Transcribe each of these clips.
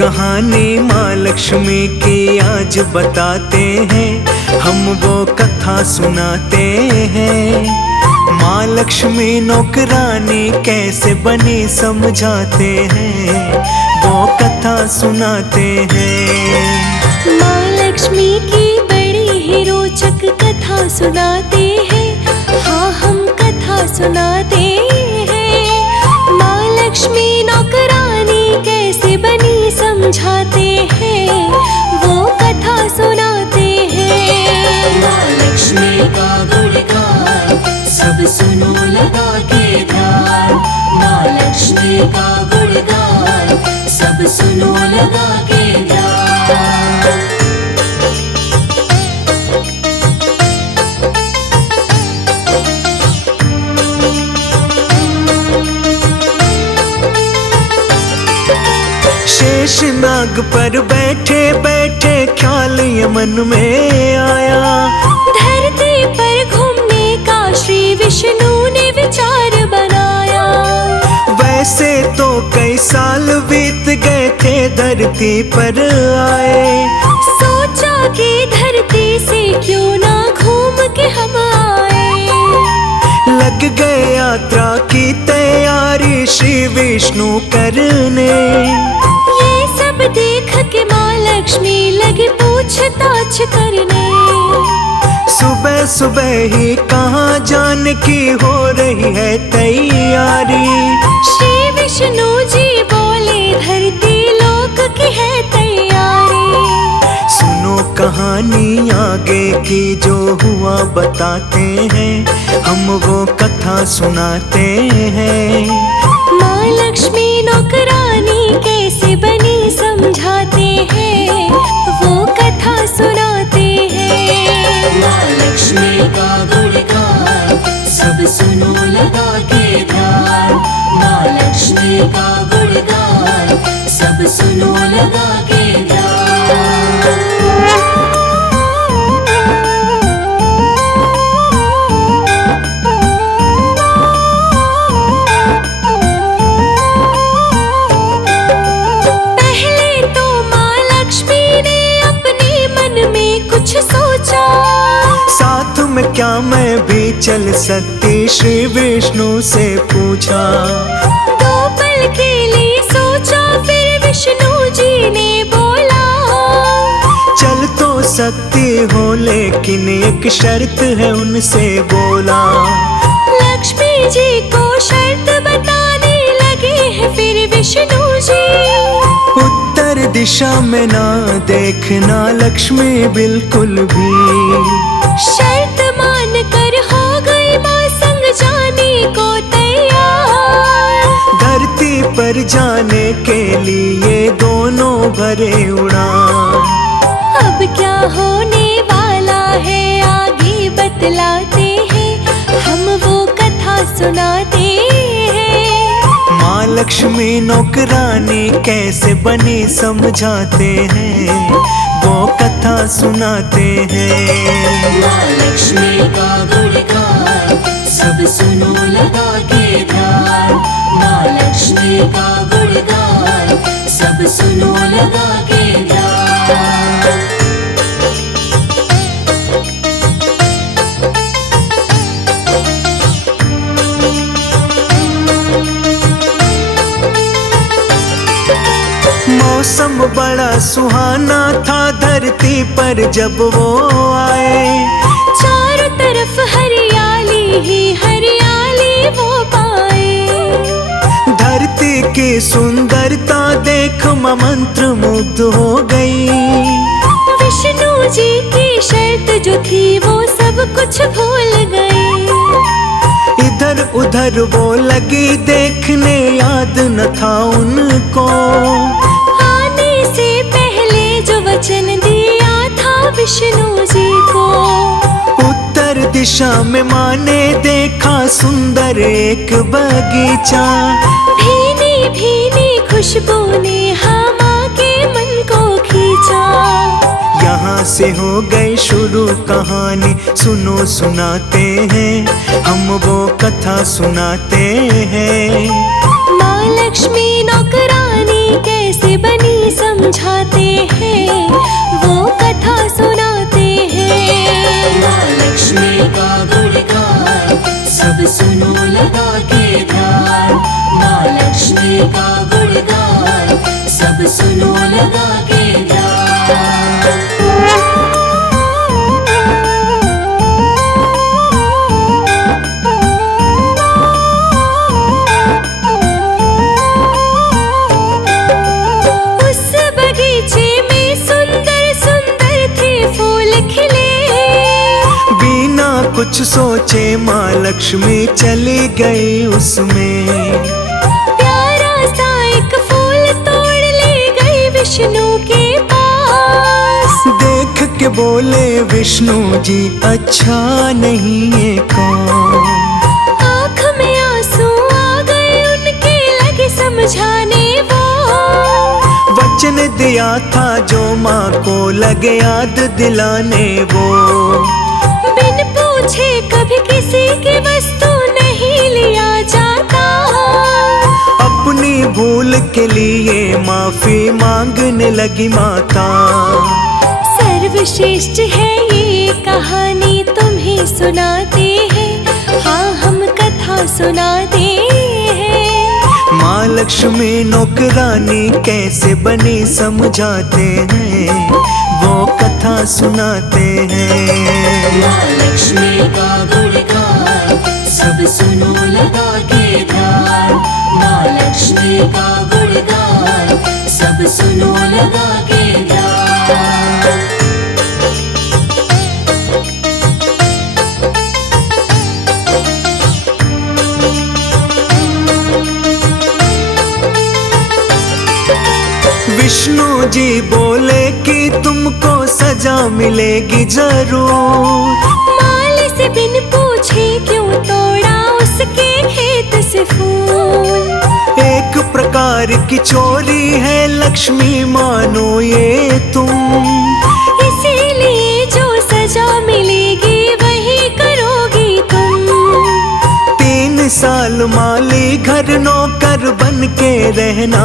कहानी माँ लक्ष्मी की आज बताते हैं, हम वो कथा सुनाते हैं। माँ लक्ष्मी नौकरानी कैसे बनी समझाते हैं, वो कथा सुनाते हैं। माँ लक्ष्मी की बड़ी ही रोचक कथा सुनाते हैं, हाँ हम कथा सुनाते हैं। माँ लक्ष्मी नौकरानी कैसे बनी समझाते हैं, वो कथा सुनाते हैं। माँ लक्ष्मी का गुणगान सब सुनो लगा के ध्यान। माँ लक्ष्मी का गुणगान सब सुनो लगा के ध्यान। शेष नाग पर बैठे बैठे ख्याल ये मन में आया, धरती पर घूमने का श्री विष्णु ने विचार बनाया। वैसे तो कई साल बीत गए थे धरती पर आए। सोचा कि धरती से क्यों ना घूम के हम आए। लग गए यात्रा की तैयारी श्री विष्णु करने। ये सब देख के माँ लक्ष्मी लगी पूछताछ करने। सुबह सुबह ही कहाँ जाने की हो रही है तैयारी। श्री विष्णु जी बोले धरती लोक की है तैयारी। सुनो कहानी आगे की जो हुआ बताते हैं, हम वो कथा सुनाते हैं। माँ लक्ष्मी नौकरानी कैसे बनी समझाते हैं, वो कथा सुनाते हैं। माँ लक्ष्मी का गुणगान सब सुनो लगा के ध्यान। माँ लक्ष्मी का गुणगान सब सुनो लगा के ध्यान। कुछ सोचा साथ में क्या मैं भी चल सकती, श्री विष्णु से पूछा। दो पल के लिए सोचा फिर विष्णु जी ने बोला, चल तो सकती हो लेकिन एक शर्त है उनसे बोला। लक्ष्मी जी को शर्त बताने लगे हैं फिर विष्णु जी। उत्तर दिशा में ना देखना लक्ष्मी बिल्कुल भी। शर्त मान कर हो गई माँ संग जाने को तैयार। धरती पर जाने के लिए दोनों भरे उड़ान। अब क्या होने वाला है आगे बतलाते हैं, हम वो कथा सुनाते हैं। माँ लक्ष्मी नौकरानी कैसे बनी समझाते हैं, वो कथा सुनाते हैं। माँ लक्ष्मी का गुणगान सब सुनो लगा के ध्यान। माँ लक्ष्मी का गुणगान सब सुनो लगा के ध्यान। मौसम बड़ा सुहाना था धरती पर जब वो आए। चारों तरफ हरियाली ही हरियाली वो पाए। धरती की सुंदरता देख माँ मंत्र मुग्ध हो गई। विष्णु जी की शर्त जो थी वो सब कुछ भूल गई। इधर उधर वो लगी देखने, याद न था उनको आने से पहले जो वचन दिया था विष्णु जी को। उत्तर दिशा में माँ ने देखा सुंदर एक बगीचा। भीनी भीनी खुशबू ने माँ के मन को खींचा। यहाँ से हो गई शुरू कहानी, सुनो सुनाते हैं, हम वो कथा सुनाते हैं। माँ लक्ष्मी नौकरानी कैसे बनी समझाते हैं, वो कथा सुनाते हैं। माँ लक्ष्मी का गुणगान सब सुनो लगा के ध्यान। माँ लक्ष्मी का गुणगान सब सुनो लगा के ध्यान। उस बगीचे में सुंदर सुंदर थे फूल खिले, बिना कुछ सोचे माँ लक्ष्मी चली गई उसमें। प्यारा सा एक फूल तोड़ ले गई विष्णु के पास। देख के बोले विष्णु जी अच्छा नहीं ये कौन। आँख में आंसू आ गए उनके, लगे समझाने वो। वचन दिया था जो माँ को लगे याद दिलाने वो। बिन पूछे कभी किसी की वस्तु नहीं लिया जाता। अपनी भूल के लिए माफी मांगने लगी माता। सर्वश्रेष्ठ है ये कहानी तुम्हें सुनाते हैं, हाँ हम कथा सुनाते हैं। माँ लक्ष्मी नौकरानी कैसे बनी समझाते हैं, वो कथा सुनाते हैं। माँ लक्ष्मी का गुणगान सब सुनो लगा के ध्यान। माँ लक्ष्मी का गुणगान सब सुनो लगा के ध्यान। विष्णु जी बोले कि तुमको सजा मिलेगी जरूर। माली से बिन पूछे क्यों तोड़ा उसके खेत से फूल। एक प्रकार की चोरी है लक्ष्मी मानो ये तुम। इसीलिए जो सजा मिलेगी वही करोगी तुम। 3 साल माली घर नौकर बन के रहना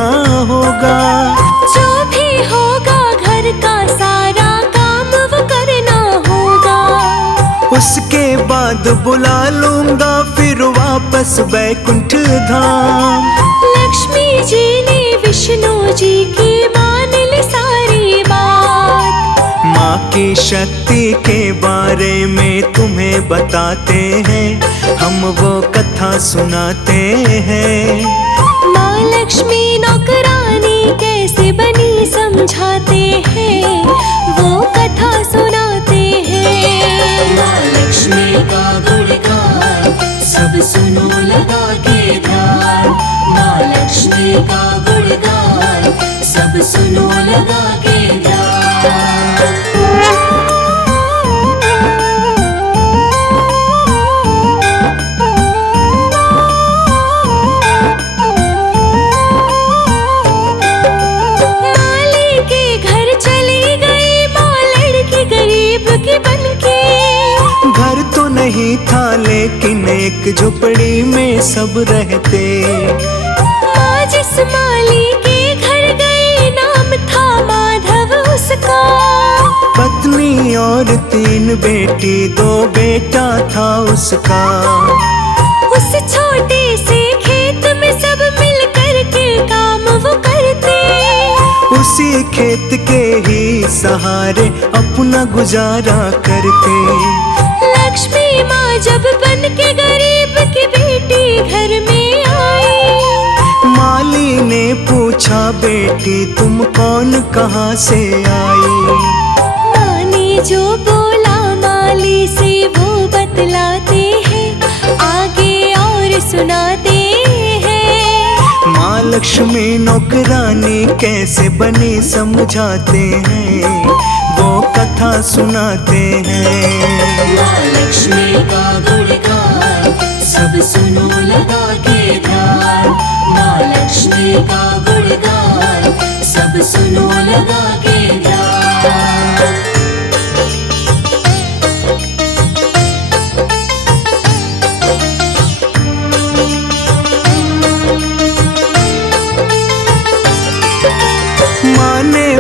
होगा। जो भी होगा घर का सारा काम वो करना होगा। उसके बाद बुला लूंगा फिर वापस बैकुंठ धाम। लक्ष्मी जी ने विष्णु जी की मान ली सारी बात। माँ की शक्ति के बारे में तुम्हें बताते हैं, हम वो कथा सुनाते हैं। माँ लक्ष्मी नौकरानी कैसे बनी समझाते हैं, वो कथा सुनाते हैं। माँ लक्ष्मी का गुणगान सब सुनो लगा के ध्यान। माँ लक्ष्मी का गुणगान सब सुनो लगा के ध्यान। माली के घर चली गई माँ लड़की गरीब की बनके। घर तो नहीं था लेकिन एक झोपड़ी में सब रहते। माँ जिस माली के घर गई नाम था माधव उसका। पत्नी और 3 बेटी 2 बेटा था उसका। उस छोटे से खेत में सब मिल कर के काम वो करते। उसी खेत के ही सहारे अपना गुजारा करते। लक्ष्मी माँ जब बन के गरीब की बेटी घर में आई। माली ने पूछा बेटी तुम कौन कहाँ से आई। माँ ने जो बोला माली से वो बतलाते हैं, आगे और सुनाते हैं। माँ लक्ष्मी नौकरानी कैसे बनी समझाते हैं, वो कथा सुनाते हैं। माँ लक्ष्मी का गुणगान सब सुनो लगा के ध्यान। माँ लक्ष्मी का गुणगान सब सुनो लगा के ध्यान। माँ ने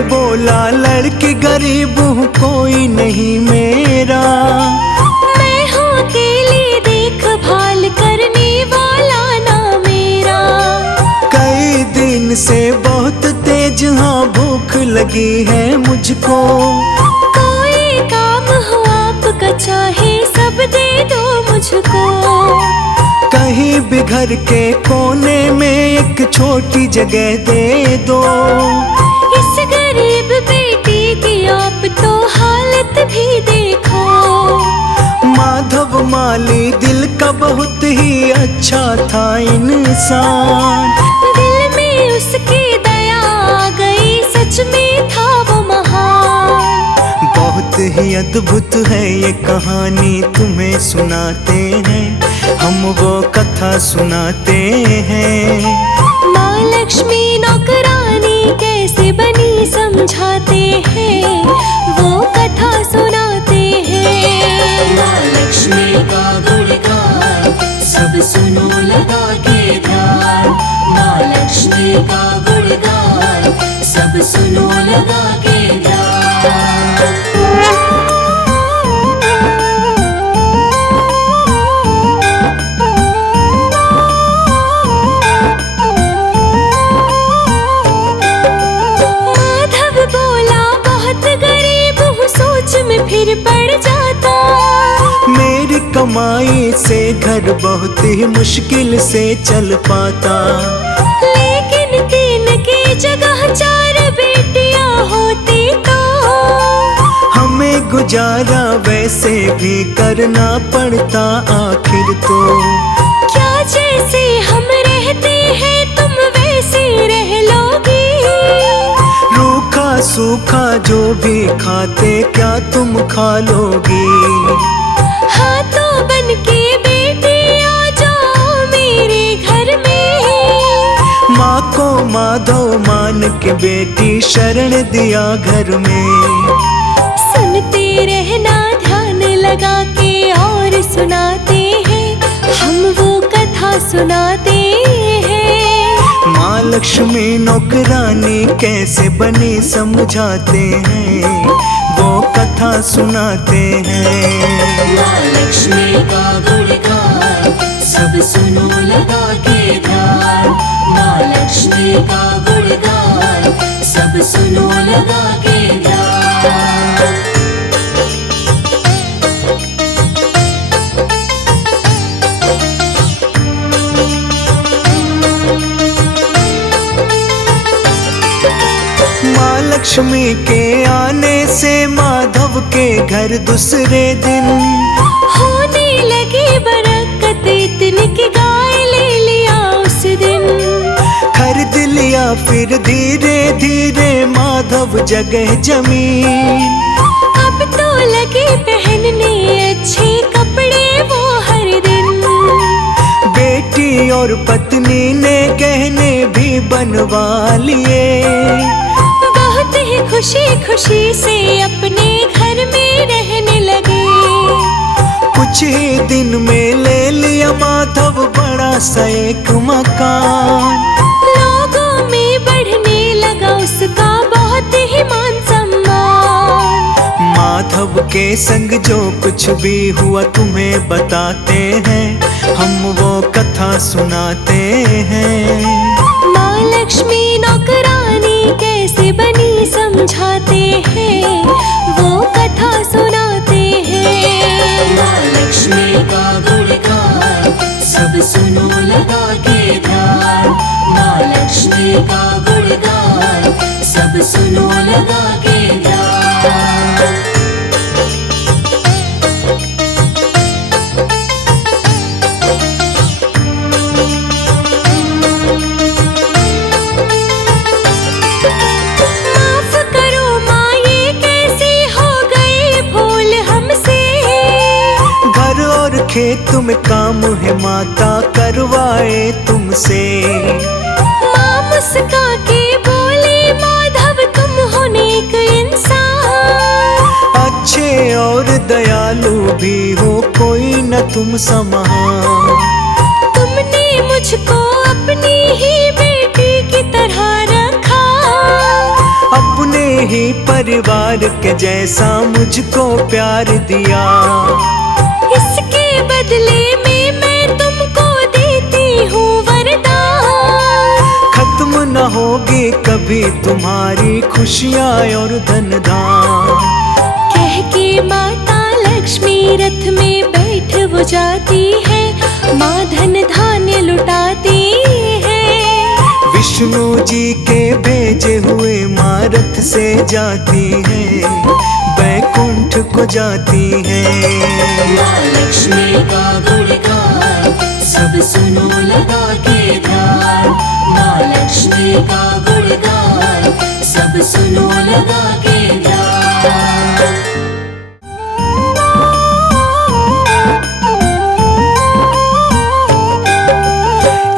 की गरीब हूँ, कोई नहीं मेरा। मैं हूँ अकेली देखभाल करने वाला ना मेरा। कई दिन से बहुत तेज हाँ भूख लगी है मुझको। कोई काम हो आपका चाहे सब दे दो मुझको। कहीं भी घर के कोने में एक छोटी जगह दे दो। इस गरीब बेटी की आप तो हालत भी देखो। माधव माली दिल का बहुत ही अच्छा था इंसान। दिल में उसकी दया आ गई, सच में था वो महान। बहुत ही अद्भुत है ये कहानी, तुम्हें सुनाते हैं हम, वो कथा सुनाते हैं। माँ लक्ष्मी नौकरानी कैसे बनी समझाते हैं, वो कथा सुनाते हैं। माँ लक्ष्मी का गुणगान सब सुनो लगा के ध्यान। माँ लक्ष्मी का गुणगान सब सुनो लगा के ध्यान। माधव बोला बहुत गरीब हूँ, सोच में फिर पड़ जाता। मेरी कमाई से घर बहुत ही मुश्किल से चल पाता। लेकिन तीन की जगह चार बेटियां होती तो हमें गुजारा वैसे भी करना पड़ता आखिर तो। क्या जैसे हम रहते हैं तुम वैसे रह लोगी। रूखा सूखा जो भी खाते क्या तुम खा लोगी। हाथों बन के बेटी आ जाओ मेरे घर में। माँ को माधव मान के बेटी शरण दिया घर में। सुनते रहना ध्यान लगा के और सुनाते हैं, हम वो कथा सुनाते हैं। माँ लक्ष्मी नौकरानी कैसे बनी समझाते हैं, वो कथा सुनाते हैं। माँ लक्ष्मी का गुणगान सब सुनो लगा के ध्यान। माँ लक्ष्मी का गुणगान सब सुनो लगा के ध्यान। माँ लक्ष्मी के आने से माधव के घर दूसरे दिन होने लगी बरकत इतनी कि गाय ले लिया उस दिन। खरीद लिया फिर धीरे धीरे माधव जगह जमीन। अब तो लगे पहनने अच्छे कपड़े वो हर दिन। बेटी और पत्नी ने गहने भी बनवा लिए। बहुत ही खुशी खुशी से अपने घर में रहने लगे। कुछ ही दिन में ले लिया माधव बड़ा सा एक मकान। लोगों में बढ़ने लगा उसका बहुत ही मान सम्मान। माधव के संग जो कुछ भी हुआ तुम्हें बताते हैं, हम वो कथा सुनाते हैं। माँ लक्ष्मी नौकरानी कैसे बनी समझाते हैं, वो कथा सुनाते हैं। माँ लक्ष्मी का गुणगान सब सुनो लगा के ध्यान। माँ लक्ष्मी का गुणगान सब सुनो लगा के ध्यान। माफ करो माँ ये कैसे हो गए भूल हमसे। घर और खेत में काम है माता करवाए तुमसे। माँ मुस्का के बोले माधव तुम हो नेक इंसान। अच्छे और दयालु भी हो कोई न तुम समान। तुमने मुझको अपनी ही बेटी की तरह रखा। अपने ही परिवार परिवार के जैसा मुझको प्यार दिया। इसके बदले में मैं तुमको देती हूँ वरदान। खत्म न होगी कभी तुम्हारी खुशियाँ और धन धाम। कह के माता लक्ष्मी रथ में बैठ वो जाती है, माँ धन धान्य लुटाती है। विष्णु जी के भेजे हुए माँ रथ से जाती है, बैकुंठ को जाती है। माँ लक्ष्मी का गुणगान सब सुनो लगा के ध्यान। माँ लक्ष्मी का गुणगान सब सुनो लगा के ध्यान।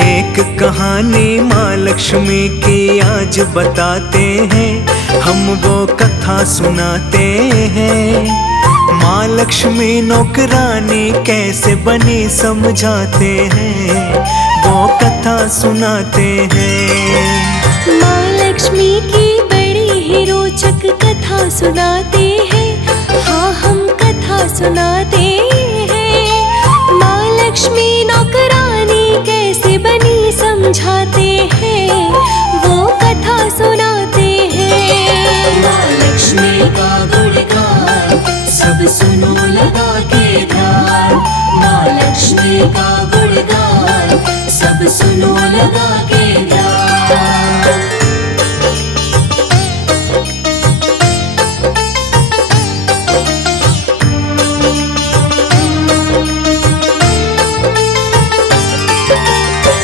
एक कहानी माँ लक्ष्मी की आज बताते हैं, हम वो कथा सुनाते हैं। माँ लक्ष्मी नौकरानी कैसे बनी समझाते हैं, वो कथा सुनाते हैं। माँ लक्ष्मी की बड़ी ही रोचक कथा सुनाते हैं, हाँ हम कथा सुनाते हैं। माँ लक्ष्मी नौकरानी कैसे बनी समझाते हैं, वो कथा सुनाते हैं। माँ लक्ष्मी का गुणगान सब सुनो लगा के ध्यान। माँ लक्ष्मी का गुणगान सब सुनो लगा के ध्यान।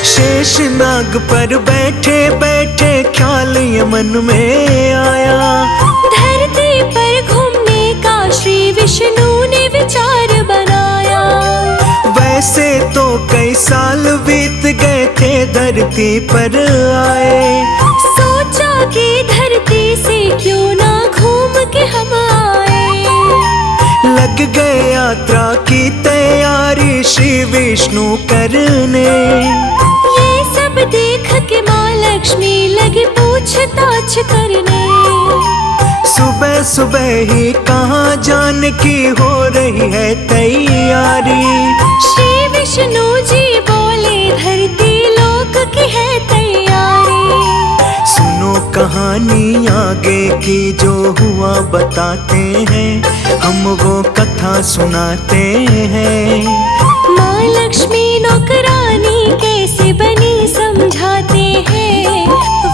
शेषनाग पर बैठे बैठे ख्याल ये मन में आया, धरती पर घूमने का श्री विष्णु ने विचार बनाया। वैसे तो कई साल बीत गए थे धरती पर आए। सोचा कि धरती से क्यों ना घूम के हम आए। लग गए यात्रा की तैयारी श्री विष्णु करने। ये सब देख के माँ लक्ष्मी लगी पूछताछ करने। सुबह सुबह ही कहाँ जाने की हो रही है तैयारी। श्री विष्णु जी बोले धरती लोक की है तैयारी। सुनो कहानी आगे की जो हुआ बताते हैं, हम वो कथा सुनाते हैं। माँ लक्ष्मी नौकरानी कैसे बनी समझाते हैं,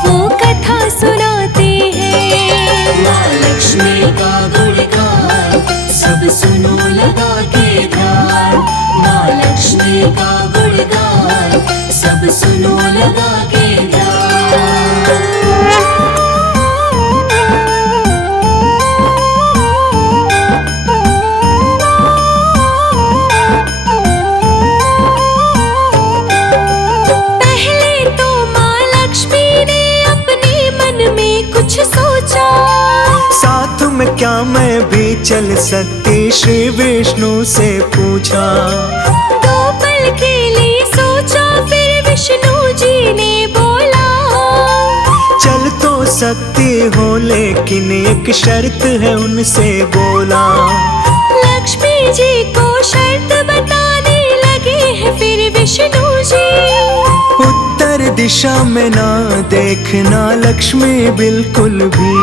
वो कथा सुनाते हैं। माँ लक्ष्मी का गुणगान सब सुनो लगा के ध्यान। माँ लक्ष्मी का गुणगान सब सुनो लगा के ध्यान। कुछ सोचा साथ में क्या मैं भी चल सकती, श्री विष्णु से पूछा। दो पल के लिए सोचा फिर विष्णु जी ने बोला, चल तो सकती हो लेकिन एक शर्त है उनसे बोला। लक्ष्मी जी को शर्त बताने लगे हैं फिर विष्णु जी। उत्तर दिशा में ना देखना लक्ष्मी बिल्कुल भी।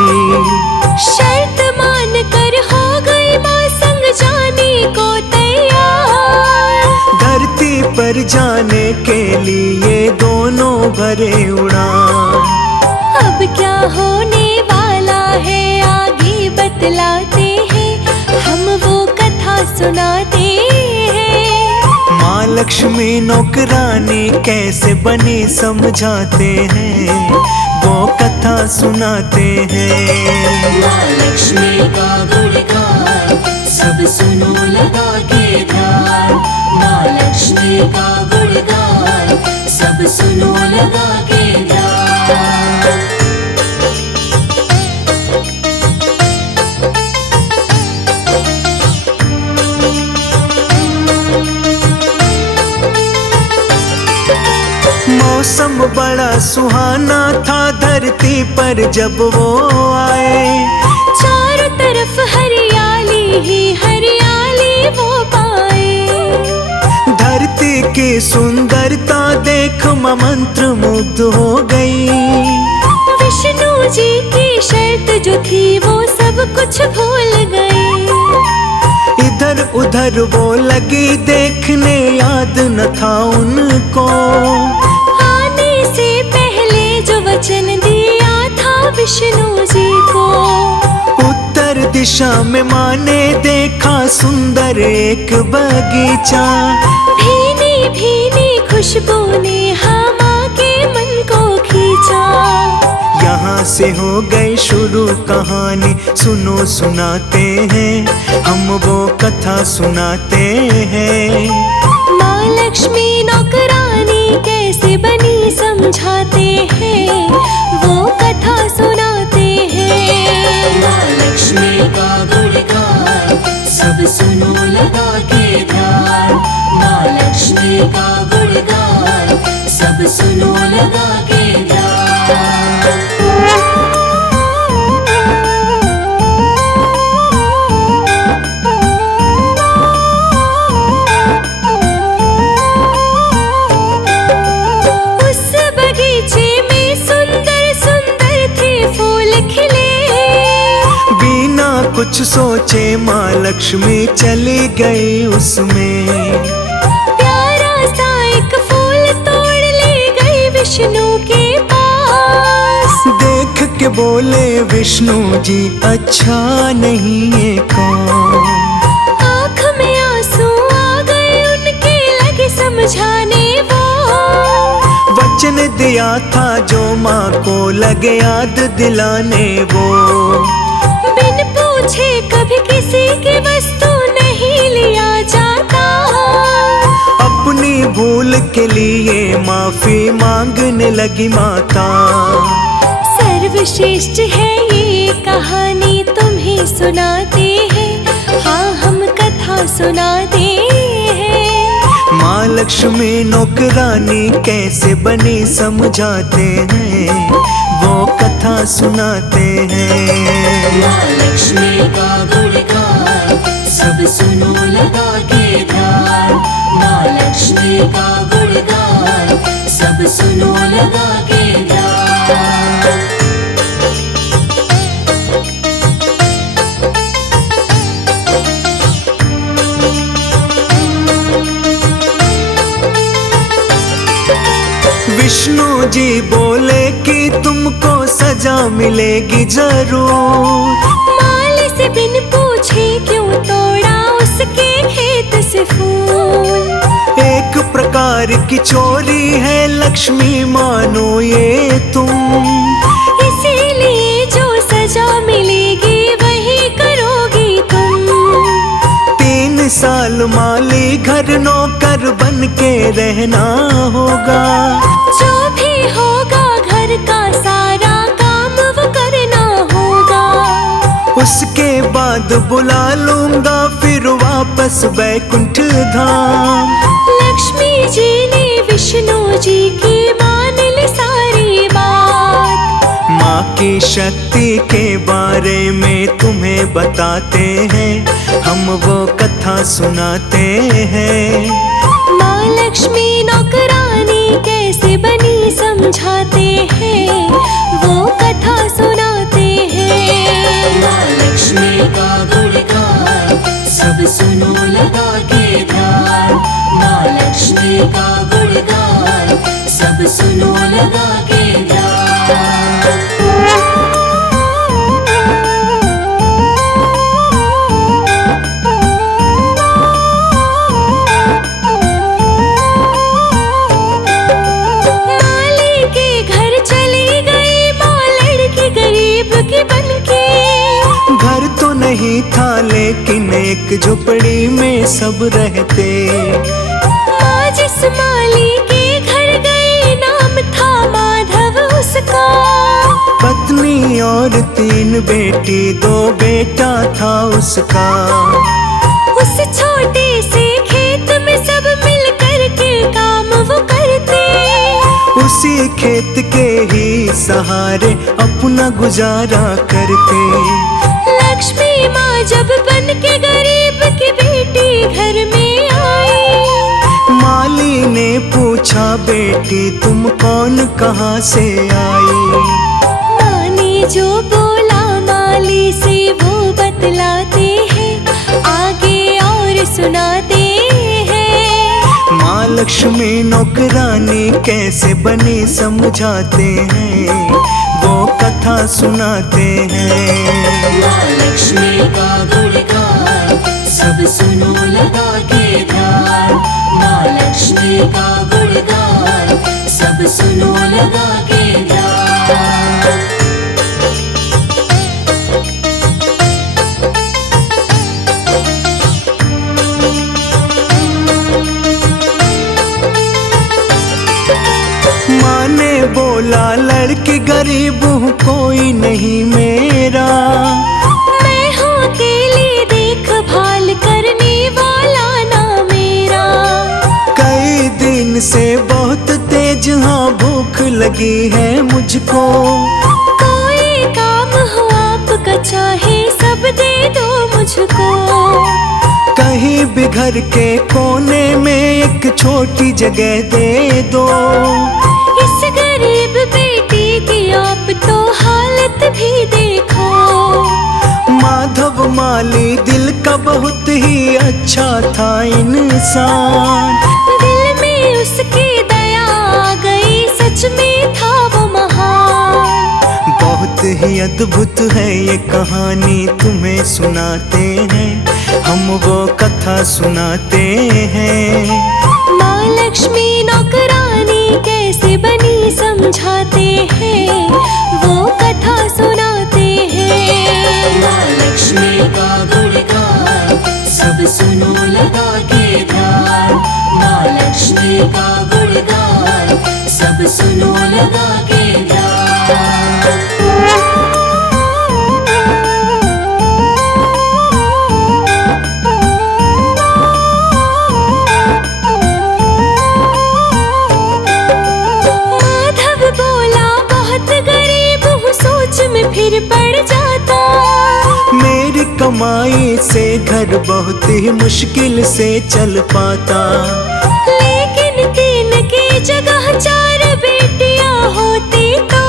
शर्त मान कर हो गई माँ संग जाने को तैयार। धरती पर जाने के लिए दोनों भरे उड़ान। अब क्या होने वाला है आगे बतलाते हैं, हम वो कथा सुनाते हैं। माँ लक्ष्मी नौकरानी कैसे बनी समझाते हैं, वो कथा सुनाते हैं। माँ लक्ष्मी का गुणगान सब सुनो लगा के ध्यान। माँ लक्ष्मी का गुणगान सब सुनो लगा के ध्यान। मौसम बड़ा सुहाना था धरती पर जब वो आए। चारों ही हरियाली वो पाए। धरती की सुंदरता देख माँ मंत्र मुग्ध हो गई। विष्णु जी की शर्त जो थी वो सब कुछ भूल गए। इधर उधर वो लगी देखने, याद न था उनको आने से पहले जो वचन दिया था विष्णु जी को। उत्तर दिशा में माँ ने देखा सुंदर एक बगीचा। भीनी भीनी खुशबू ने माँ के मन को खींचा। यहाँ से हो गई शुरू कहानी, सुनो सुनाते हैं हम वो कथा सुनाते हैं। माँ लक्ष्मी नौकरानी कैसे बनी समझाते हैं, वो कथा सुनाते हैं। माँ लक्ष्मी का गुणगान सब सुनो लगा के ध्यान। माँ लक्ष्मी का गुणगान सब सुनो लगा के ध्यान। उस बगीचे में सुंदर सुंदर थे फूल खिले। बिना कुछ सोचे माँ लक्ष्मी चली गई उसमें। प्यारा सा एक फूल तोड़ ले गई विष्णु के पास। देख के बोले विष्णु जी अच्छा नहीं ये कौन। आँख में आंसू आ गए उनके, लगे समझाने वो। वचन दिया था जो माँ को लगे याद दिलाने वो। बिन पूछे कभी किसी की वस्तु नहीं लिया जाता। अपनी भूल के लिए माफी मांगने लगी माता। सर्वश्रेष्ठ है ये कहानी तुम्हें सुनाते हैं, हाँ हम कथा सुनाते हैं। माँ लक्ष्मी नौकरानी कैसे बनी समझाते हैं, वो कथा सुनाते हैं। माँ लक्ष्मी का गुणगान सब सुनो लगा के ध्यान। माँ लक्ष्मी का गुणगान सब सुनो लगा के ध्यान। विष्णु जी बोले कि तुमको सजा मिलेगी जरूर। माली से बिन पूछे क्यों तोड़ा उसके खेत से फूल। एक प्रकार की चोरी है लक्ष्मी मानो ये तुम। इसीलिए जो सजा मिलेगी वही करोगी तुम। 3 साल माली घर नौकर बन के रहना होगा। जो भी होगा घर का सारा काम वो करना होगा। उसके बाद बुला लूंगा फिर वापस बैकुंठ धाम। लक्ष्मी जी ने विष्णु जी की मान ली सारी बात। माँ की शक्ति के बारे में तुम्हें बताते हैं, हम वो कथा सुनाते हैं। माँ लक्ष्मी नौकरानी कैसे बनी समझाते हैं, वो कथा सुनाते हैं। माँ लक्ष्मी का गुणगान सब सुनो लगा के ध्यान। माँ लक्ष्मी का गुणगान सब सुनो लगा के ध्यान। माली के घर चली गई माँ लड़की गरीब की बनके। घर तो नहीं था लेकिन एक झोपड़ी में सब रहते। माँ जिस माली के घर गई नाम था माधव उसका। पत्नी और 3 बेटी 2 बेटा था उसका। उस छोटे से खेत में सब मिल कर के काम वो करते। उसी खेत के ही सहारे अपना गुजारा करते। लक्ष्मी लक्ष्मी माँ जब बन के गरीब की बेटी घर में आई। माली ने पूछा बेटी तुम कौन कहाँ से आई। माँ ने जो बोला माली से वो बतलाते हैं, आगे और सुनाते हैं। माँ लक्ष्मी नौकरानी कैसे बनी समझाते हैं, वो कथा सुनाते हैं। माँ लक्ष्मी का गुणगान सब सुनो लगा के ध्यान। माँ लक्ष्मी का गुणगान सब सुनो लगा के ध्यान। माँ ने बोला लड़की गरीब हूँ कोई नहीं मेरा। मैं हूँ अकेली देखभाल करने वाला ना मेरा। कई दिन से बहुत तेज हाँ भूख लगी है मुझको। कोई काम हो आपका चाहे सब दे दो मुझको। कहीं भी घर के कोने में एक छोटी जगह दे दो। इस गरीब बेटी की आप तो हालत भी देखो। माधव माली दिल का बहुत ही अच्छा था इंसान। दिल में उसकी दया आ गई, सच में था वो महान। बहुत ही अद्भुत है ये कहानी तुम्हें सुनाते हैं, हम वो कथा सुनाते हैं। माँ लक्ष्मी नौकरानी कैसे बनी समझाते हैं, वो कथा सुनाते हैं। माँ लक्ष्मी का गुणगान सब सुनो लगा के ध्यान। माँ लक्ष्मी का गुणगान सब सुनो लगा के ध्यान। माधव बोला बहुत गरीब हूँ, सोच में फिर पड़ जाता। मेरी कमाई से घर बहुत ही मुश्किल से चल पाता। लेकिन तीन की जगह चार बेटियां होती तो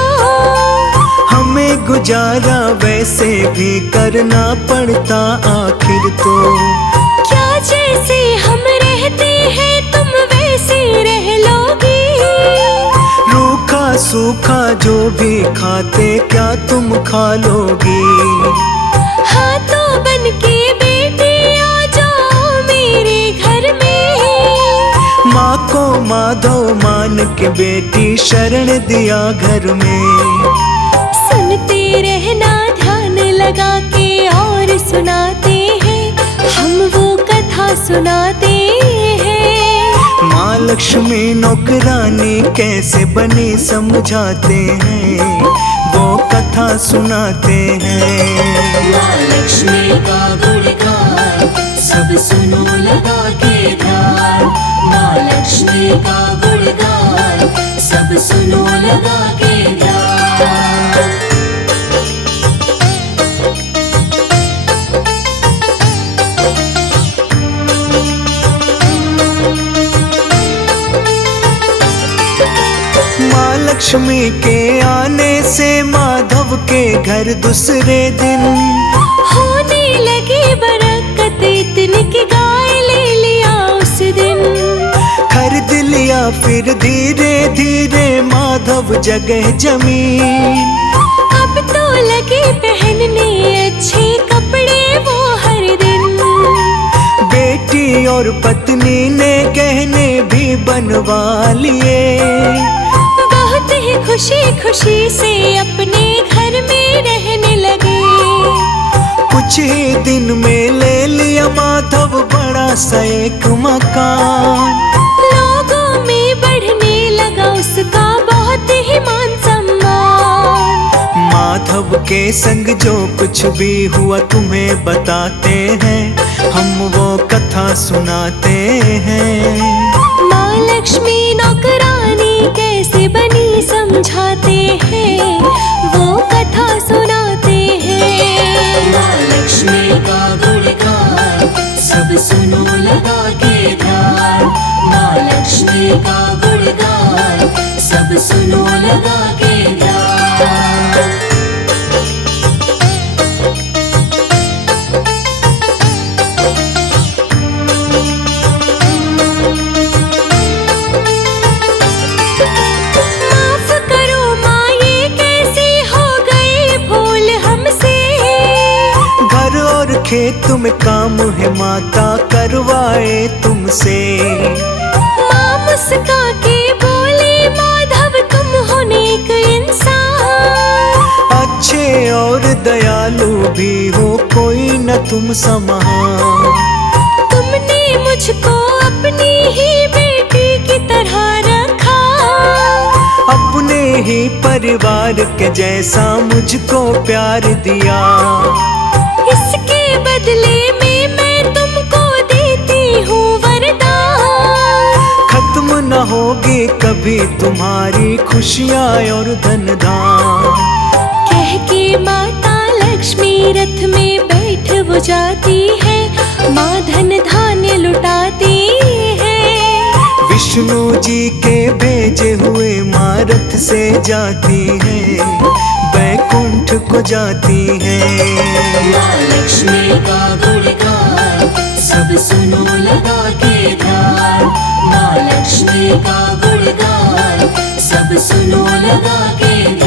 हमें गुजारा वैसे भी करना पड़ता आखिर तो। क्या जैसे हम रहते हैं तुम वैसे रह लोगी। रूखा सूखा जो भी खाते क्या तुम खा लोगी। हाँ तो बन के बेटी आ जाओ मेरे घर में। माँ को माधव मान के बेटी शरण दिया घर में। सुनते रहना ध्यान लगा के और सुनाते हैं, हम वो कथा सुनाते हैं। माँ लक्ष्मी नौकरानी कैसे बनी समझाते हैं, वो कथा सुनाते हैं। माँ लक्ष्मी का गुणगान सब सुनो लगा के ध्यान। माँ लक्ष्मी का गुणगान सब सुनो लगा के ध्यान। माँ लक्ष्मी के आने से माधव के घर दूसरे दिन होने लगी बरकत इतनी कि गाय ले लिया उस दिन। खरीद लिया फिर धीरे धीरे माधव जगह जमीन। अब तो लगे पहनने अच्छे कपड़े वो हर दिन। बेटी और पत्नी ने गहने भी बनवा लिए। बहुत ही खुशी खुशी से अपने घर में रहने लगे। कुछ ही दिन में ले लिया माधव बड़ा सा एक मकान। लोगों में बढ़ने लगा उसका बहुत ही मान सम्मान। माधव के संग जो कुछ भी हुआ तुम्हें बताते हैं, हम वो कथा सुनाते हैं। माँ लक्ष्मी नौकरानी कैसे बनी समझाते हैं, वो कथा सुनाते हैं। माँ लक्ष्मी लक्ष्मी का गुणगान सब सुनो लगा के ध्यान। माफ करो माँ, ये कैसे हो गए भूल हमसे। घर और खेत में काम है माता करवाए तुमसे। माँ मुस्का के बोले माधव तुम हो नेक इंसान। अच्छे और दयालु भी हो कोई न तुम समान। तुमने मुझको अपनी ही बेटी की तरह रखा। अपने ही परिवार के जैसा मुझको प्यार दिया। इसके बदले में मैं तुमको देती हूँ वरदान। खत्म न होगी कभी तुम्हारी खुशियाँ और धन धाम। कह के माता लक्ष्मी रथ में बैठ वो जाती है। माँ धन धान्य लुटाती है। विष्णु जी के भेजे हुए माँ रथ से जाती है, बैकुंठ को जाती है। माँ लक्ष्मी का गुणगान सब सुनो लगा के ध्यान। माँ लक्ष्मी का गुणगान सब सुनो लगा के ध्यान।